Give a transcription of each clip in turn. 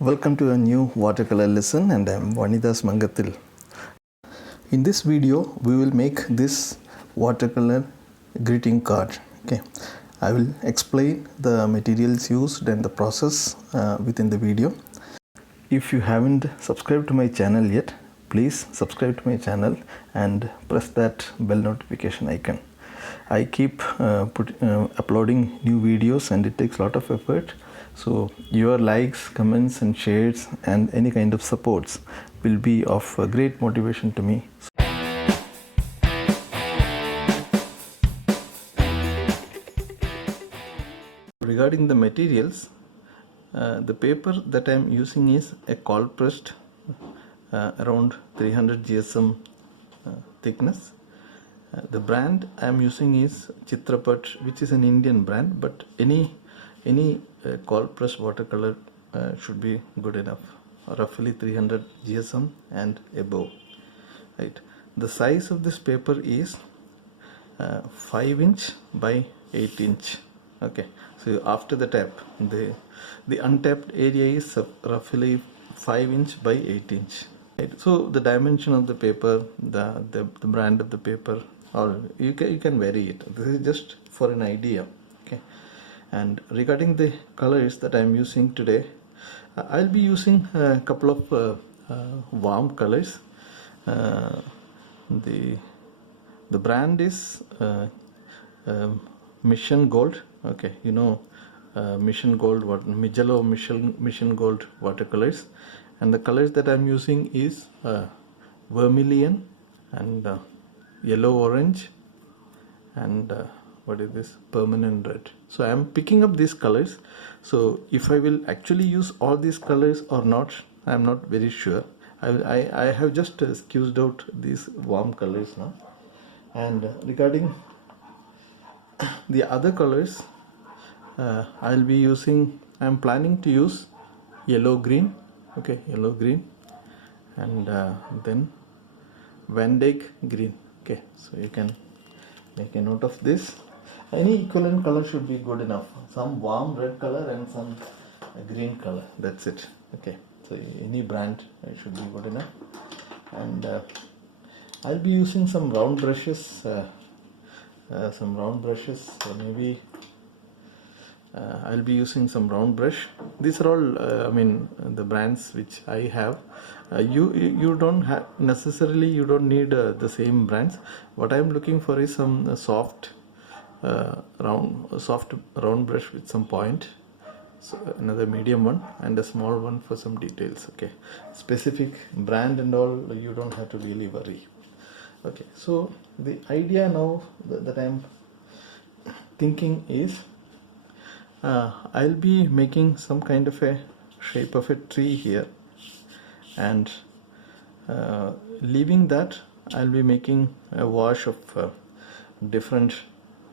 Welcome to a new watercolor lesson, and I'm Vanidas Mangathil. In this video we will make this watercolor greeting card. Okay, I will explain the materials used and the process within the video. If you haven't subscribed to my channel yet, please subscribe to my channel and press that bell notification icon. I keep uploading new videos and it takes a lot of effort. So your likes, comments and shares and any kind of supports will be of great motivation to me. Regarding the materials, the paper that I am using is a cold pressed around 300 GSM thickness. The brand I am using is Chitrapat, which is an Indian brand, but any cold pressed watercolor should be good enough, roughly 300 GSM and above. Right. The size of this paper is 5 inch by 8 inch. Okay, so after the tap, the untapped area is roughly 5 inch by 8 inch. Right. So the dimension of the paper, the brand of the paper, or you can vary it. This is just for an idea. Okay. And regarding the colors that I am using today, I'll be using a couple of warm colors. The brand is Mission Gold. Okay, you know Mission Gold, Mijello Mission Gold watercolors, and the colors that I'm using is vermilion and yellow orange and what is this, permanent red. So I am picking up these colors. So if I will actually use all these colors or not, I am not very sure. I have just squeezed out these warm colors now. And regarding the other colors, I'll be using, I'm planning to use yellow green. Okay, yellow green, and then Van Dyke green. Okay, so you can make a note of this. Any equivalent color should be good enough. Some warm red color and some green color. That's it. Okay, so any brand should be good enough. And I'll be using some round brushes. Maybe I'll be using some round brush. These are all the brands which I have. You don't have necessarily, you don't need the same brands. What I am looking for is some soft round brush with some point. So another medium one and a small one for some details. Okay, specific brand and all you don't have to really worry. Okay, so the idea now that I am thinking is I'll be making some kind of a shape of a tree here, and leaving that I'll be making a wash of different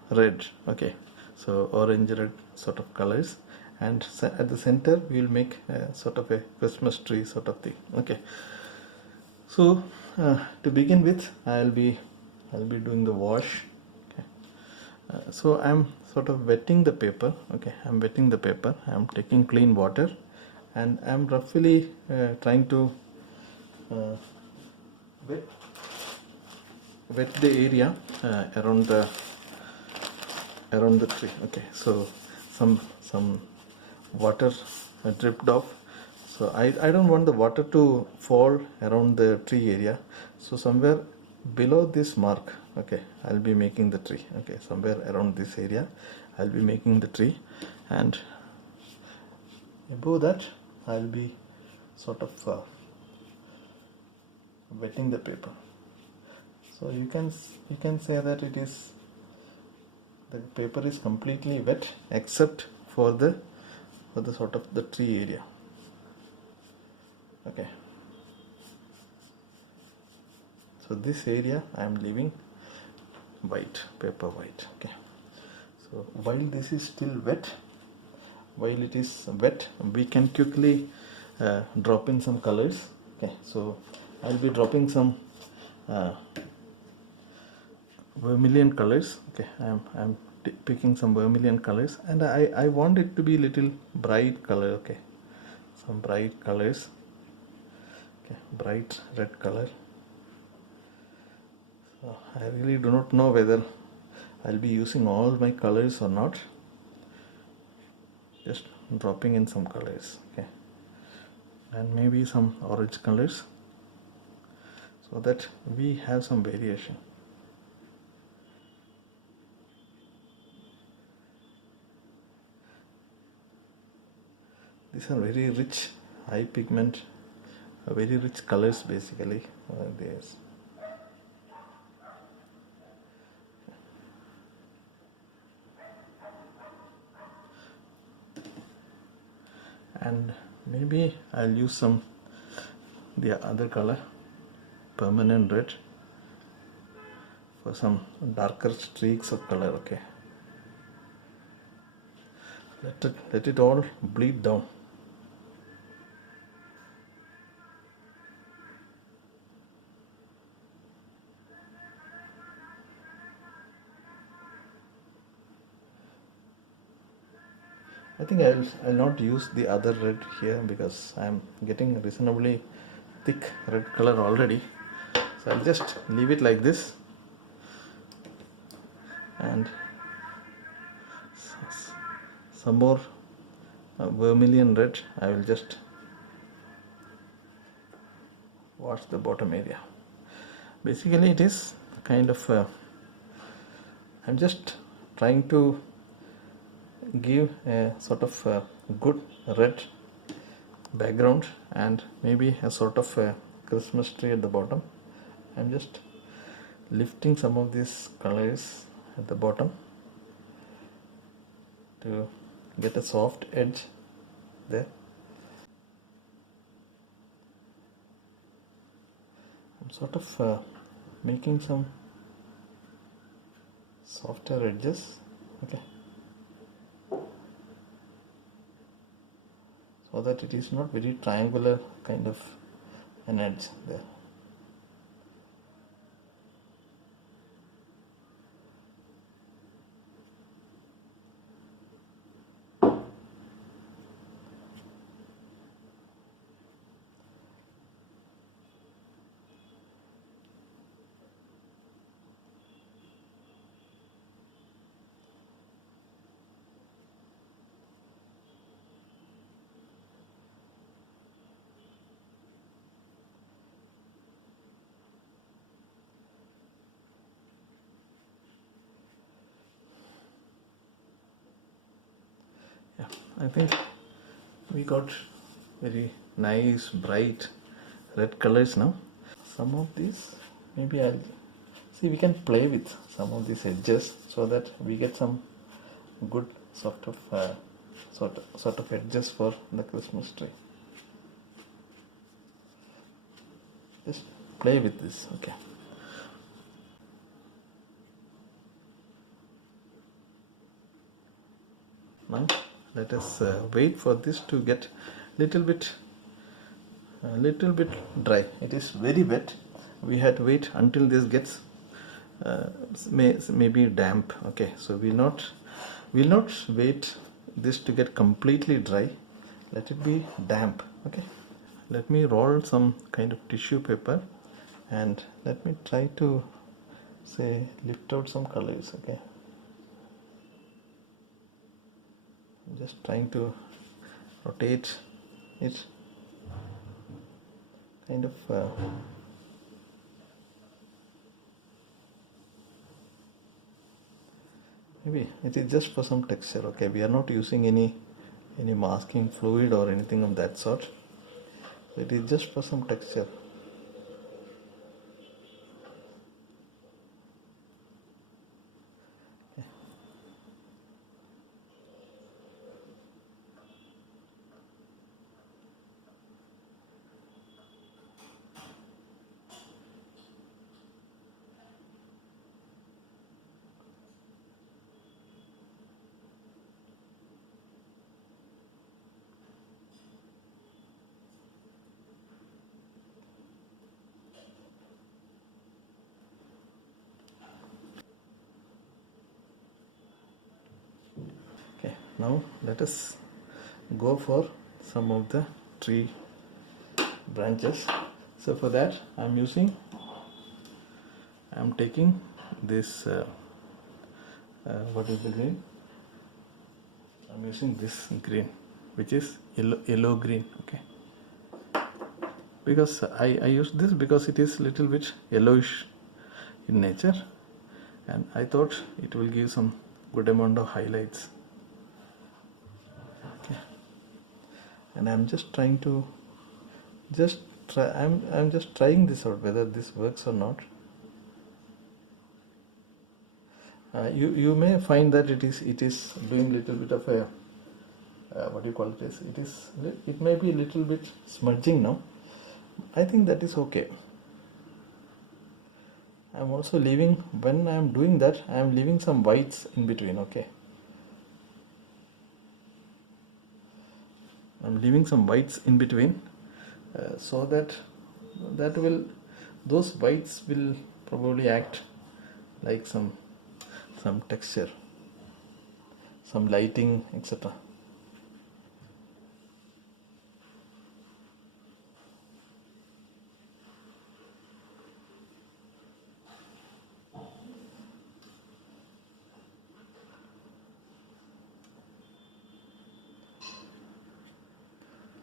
red. Okay, so orange red sort of colors, and at the center we will make a sort of a Christmas tree sort of thing. Okay, so to begin with I'll be doing the wash. Okay, so I'm sort of wetting the paper. Okay, I'm wetting the paper. I'm taking clean water and I'm roughly trying to wet the area around the tree. Okay, so some water dripped off. So I don't want the water to fall around the tree area. So somewhere below this mark, okay, I'll be making the tree. Okay, somewhere around this area I'll be making the tree, and above that I'll be sort of wetting the paper. So you can say that it is, the paper is completely wet except for the sort of the tree area. Okay, so this area I am leaving white, paper white. Okay, so while this is still wet, while it is wet, we can quickly drop in some colors. Okay, so I'll be dropping some vermilion colors. Okay, I'm picking some vermilion colors, and I want it to be little bright color. Okay, some bright colors. Okay, bright red color. So I really do not know whether I'll be using all my colors or not. Just dropping in some colors, okay, and maybe some orange colors, so that we have some variation. These are very rich, high pigment, very rich colors basically. There's and maybe I'll use some the other color, permanent red, for some darker streaks of color. Okay, let it all bleed down. I think I'll not use the other red here because I'm getting reasonably thick red color already. So I'll just leave it like this, and some more vermilion red. I will just wash the bottom area. Basically it is kind of I'm just trying to give a sort of a good red background and maybe a sort of a Christmas tree at the bottom. I'm just lifting some of these colors at the bottom to get a soft edge there. I'm sort of making some softer edges, okay, so that it is not very triangular kind of an edge there. Yeah, I think we got very nice bright red colors now. Some of these maybe I'll see, we can play with some of these edges so that we get some good sort of edges for the Christmas tree. Just play with this, okay. Now let us wait for this to get little bit dry. It is very wet. We had to wait until this gets maybe damp. Okay, so we'll not wait this to get completely dry. Let it be damp. Okay, let me roll some kind of tissue paper and let me try to say lift out some colors. Okay, I'm just trying to rotate it kind of maybe it is just for some texture. Okay, we are not using any masking fluid or anything of that sort. It is just for some texture. Okay, now let us go for some of the tree branches. So for that I'm taking this what is the green? I'm using this green, which is yellow green. Okay, because I use this because it is little bit yellowish in nature, and I thought it will give some good amount of highlights. Okay, and I'm just trying to I'm just trying this out whether this works or not. You may find that it is doing little bit of a what do you call it? It may be a little bit smudging now. I think that is okay. I'm also leaving, when I'm doing that, I'm leaving some whites in between. Okay, I'm leaving some whites in between, so that those whites will probably act like some texture, some lighting, etc.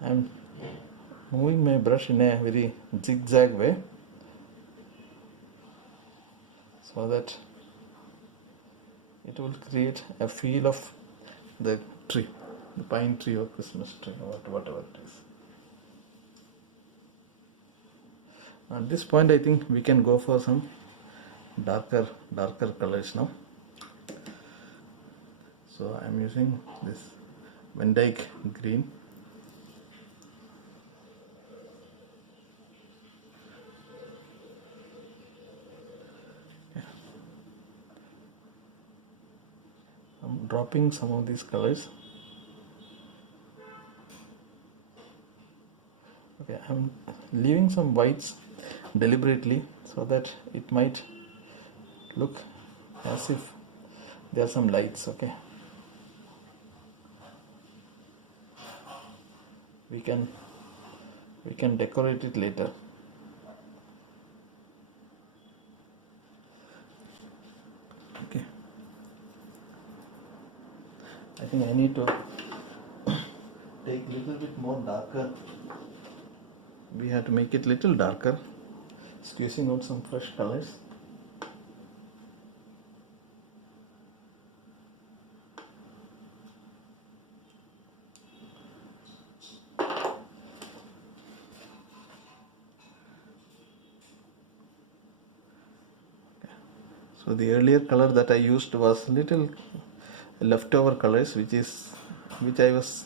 I'm moving my brush in a very zigzag way so that it will create a feel of the tree, the pine tree or Christmas tree or whatever it is. At this point I think we can go for some darker colors now. So I'm using this Van Dyke green. I'm dropping some of these colors. Okay, I'm leaving some whites deliberately so that it might look as if there are some lights. Okay, we can decorate it later. Okay, I think I need to take a little bit more darker. We have to make it little darker, squeezing out some fresh colors. So the earlier color that I used was little leftover colors, which I was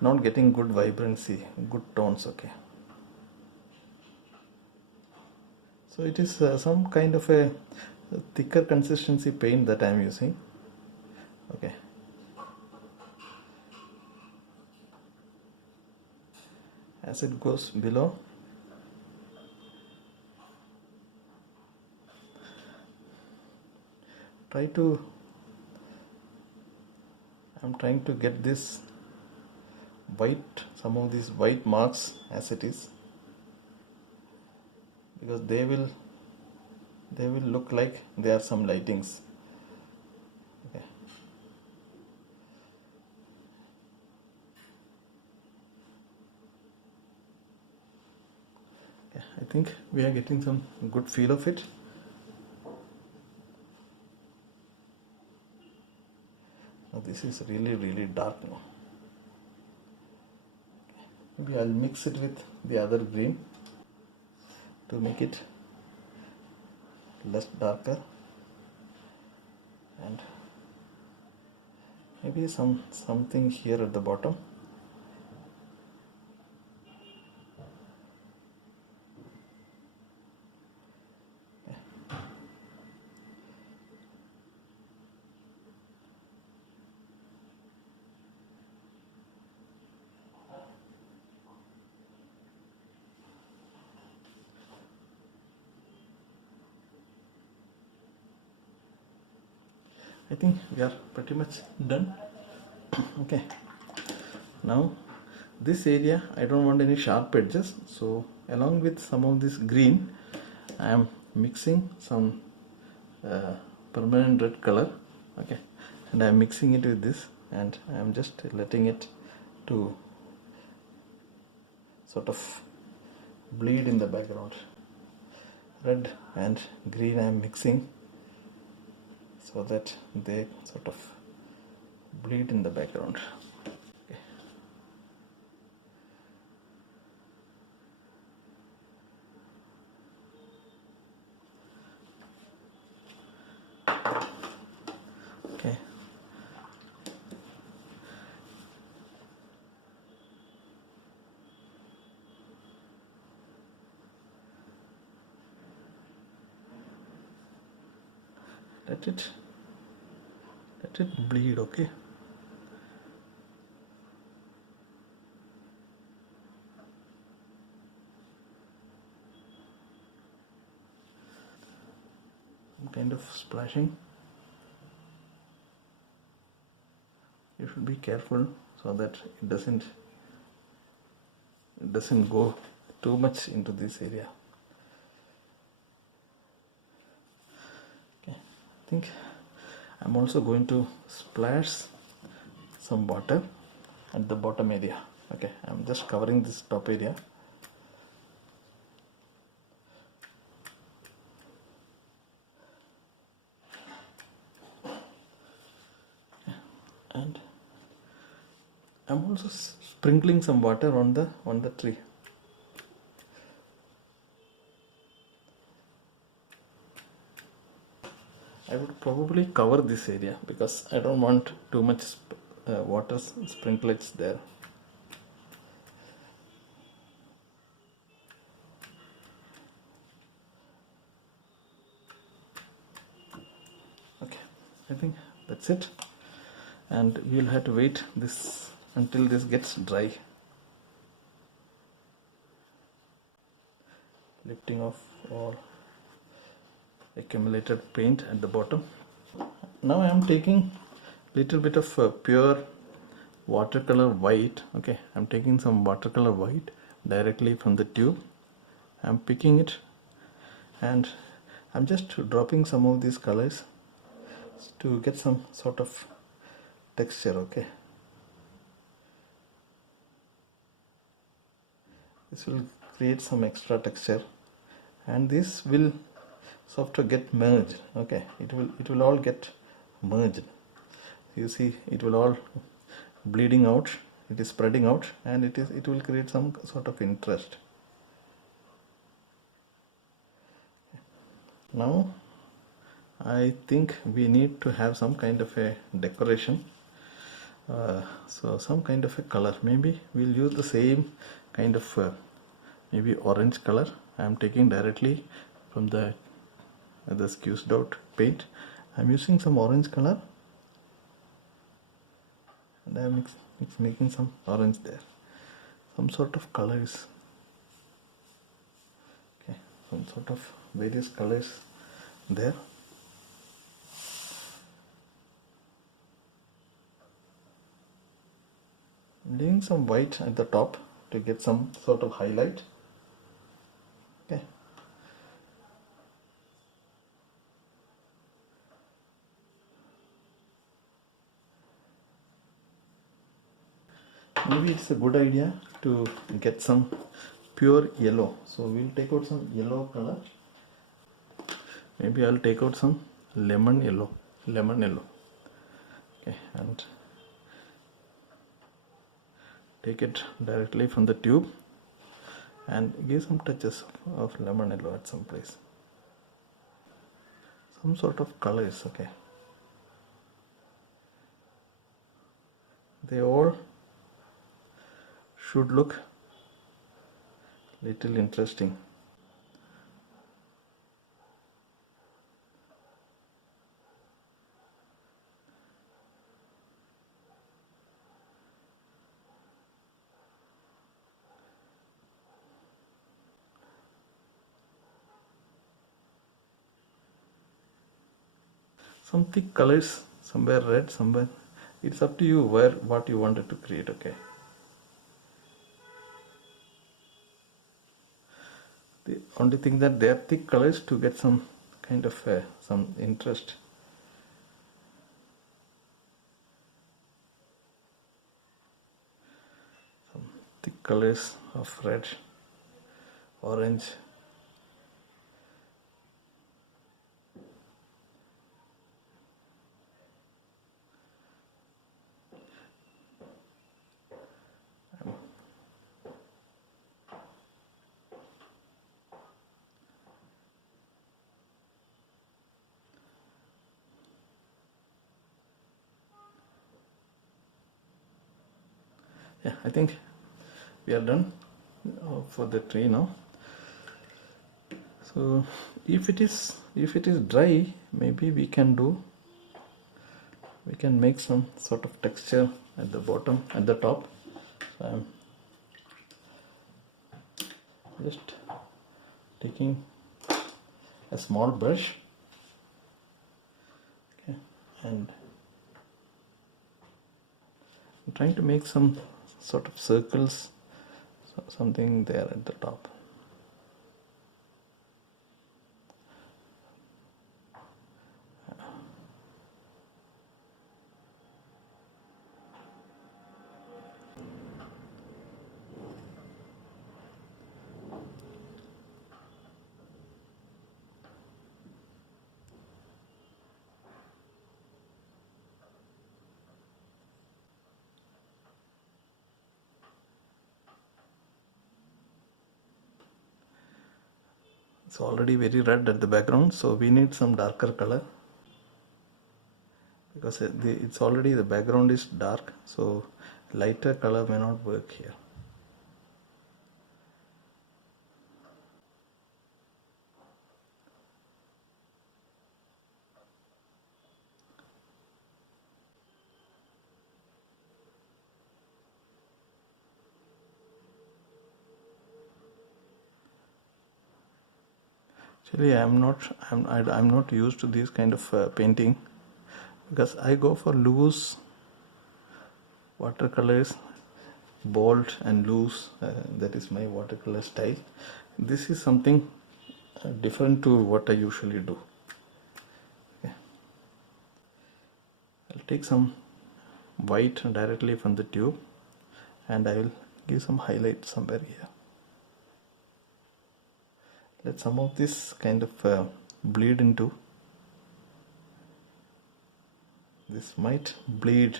not getting good vibrancy, good tones. Okay, so it is some kind of a thicker consistency paint that I am using. Okay, as it goes below, I'm trying to get this white, some of these white marks as it is, because they will look like there are some lightings. Okay, I think we are getting some good feel of it. Now this is really dark now. Maybe I'll mix it with the other green to make it less darker, and maybe something here at the bottom. I think we are pretty much done. Okay, now this area I don't want any sharp edges, so along with some of this green I am mixing some permanent red color, okay, and I am mixing it with this, and I am just letting it to sort of bleed in the background. Red and green I am mixing so that they sort of bleed in the background. Okay. Okay. Let it bleed, okay. Some kind of splashing. You should be careful so that it doesn't go too much into this area. Okay, I think I'm also going to splash some water at the bottom area. Okay, I'm just covering this top area. And I'm also sprinkling some water on the tree. I would probably cover this area because I don't want too much water sprinklage there. Okay, I think that's it, and we'll have to wait this until this gets dry. Lifting off all accumulated paint at the bottom. Now I am taking little bit of pure watercolor white. Okay, I'm taking some watercolor white directly from the tube. I'm picking it and I'm just dropping some of these colors to get some sort of texture. Okay, this will create some extra texture, and this will sort of get merged. Okay, it will all get merged. You see, it will all bleeding out, it is spreading out, and it will create some sort of interest. Now I think we need to have some kind of a decoration, so some kind of a color. Maybe we'll use the same kind of maybe orange color. I am taking directly from the squeezed out paint. I'm using some orange color, and I'm making some orange there, some sort of colors. Okay, some sort of various colors there. I'm leaving some white at the top to get some sort of highlight. Okay. Maybe it's a good idea to get some pure yellow. So we'll take out some yellow color. Maybe I'll take out some lemon yellow. Okay, and take it directly from the tube and give some touches of lemon yellow at some place. Some sort of colors. Okay, they all should look little interesting. Some thick colors, somewhere red, somewhere. It's up to you what you wanted to create. Okay. The only thing that they are thick colors to get some kind of some interest. Some thick colors of red, orange. Yeah, I think we are done for the tree now. So if it is dry, maybe we can make some sort of texture at the bottom, at the top. So I'm just taking a small brush, okay, and I'm trying to make some sort of circles, something there at the top. It's already very red at the background, so we need some darker color, because it's already, the background is dark, so lighter color may not work here. Actually, I'm not used to this kind of painting, because I go for loose watercolors, bold and loose. That is my watercolor style. This is something different to what I usually do. Okay. I'll take some white directly from the tube, and I will give some highlight somewhere here. Let some of this kind of bleed into. This might bleed.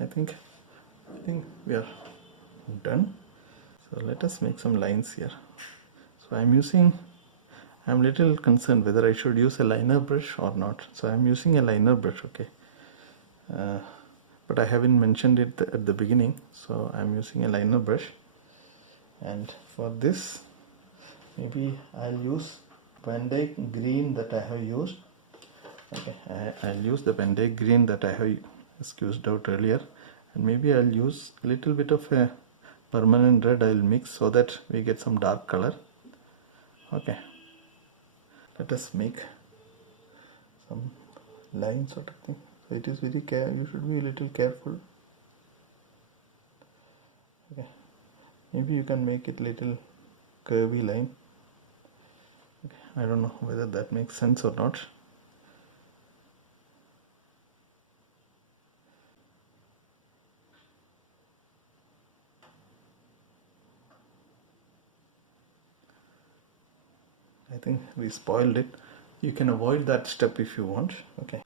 I think we are done. So let us make some lines here. So I'm little concerned whether I should use a liner brush or not. So I'm using a liner brush, okay. But I haven't mentioned it at the beginning, so I'm using a liner brush. And for this, maybe I'll use Van Dyke green that I have used. Okay, I'll use the Van Dyke green that I have squeezed out earlier, and maybe I'll use a little bit of a permanent red. I'll mix so that we get some dark color. Okay, let us make some lines sort of thing. So it is very you should be a little careful. Okay, maybe you can make it little curvy line. Okay, I don't know whether that makes sense or not. I think we spoiled it. You can avoid that step if you want. Okay.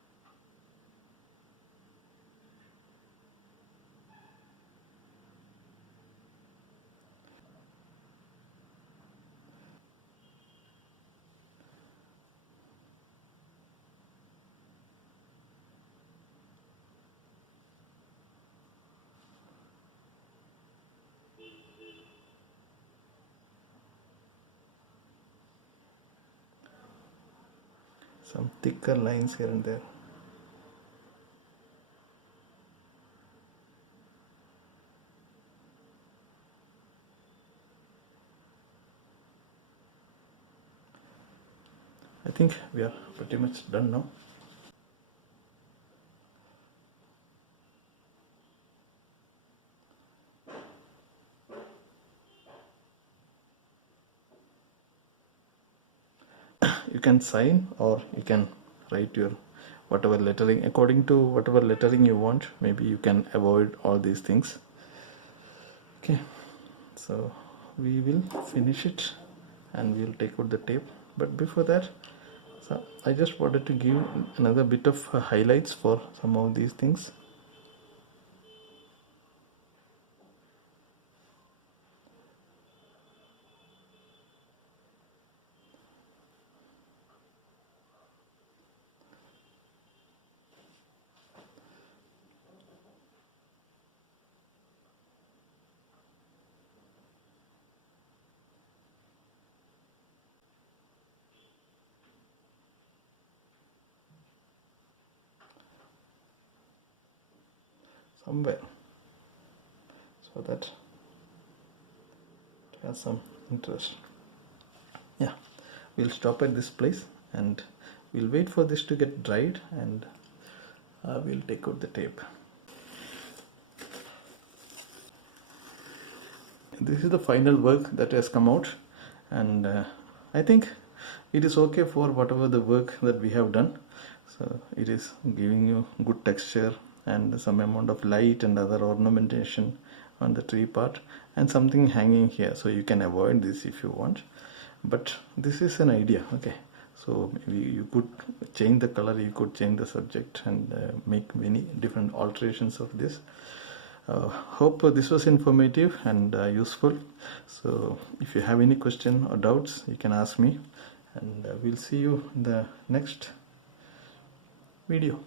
Some thicker lines here and there. I think we are pretty much done now. You can sign or you can write your whatever lettering according to whatever lettering you want. Maybe you can avoid all these things. Okay, so we will finish it and we will take out the tape, but before that, so I just wanted to give another bit of highlights for some of these things. Somewhere, so that it has some interest. Yeah, we'll stop at this place and we'll wait for this to get dried, and we'll take out the tape. This is the final work that has come out, and I think it is okay for whatever the work that we have done. So it is giving you good texture and some amount of light and other ornamentation on the tree part, and something hanging here, so you can avoid this if you want, but this is an idea. Okay, so maybe you could change the color, you could change the subject, and make many different alterations of this. Hope this was informative and useful. So if you have any question or doubts, you can ask me, and we'll see you in the next video.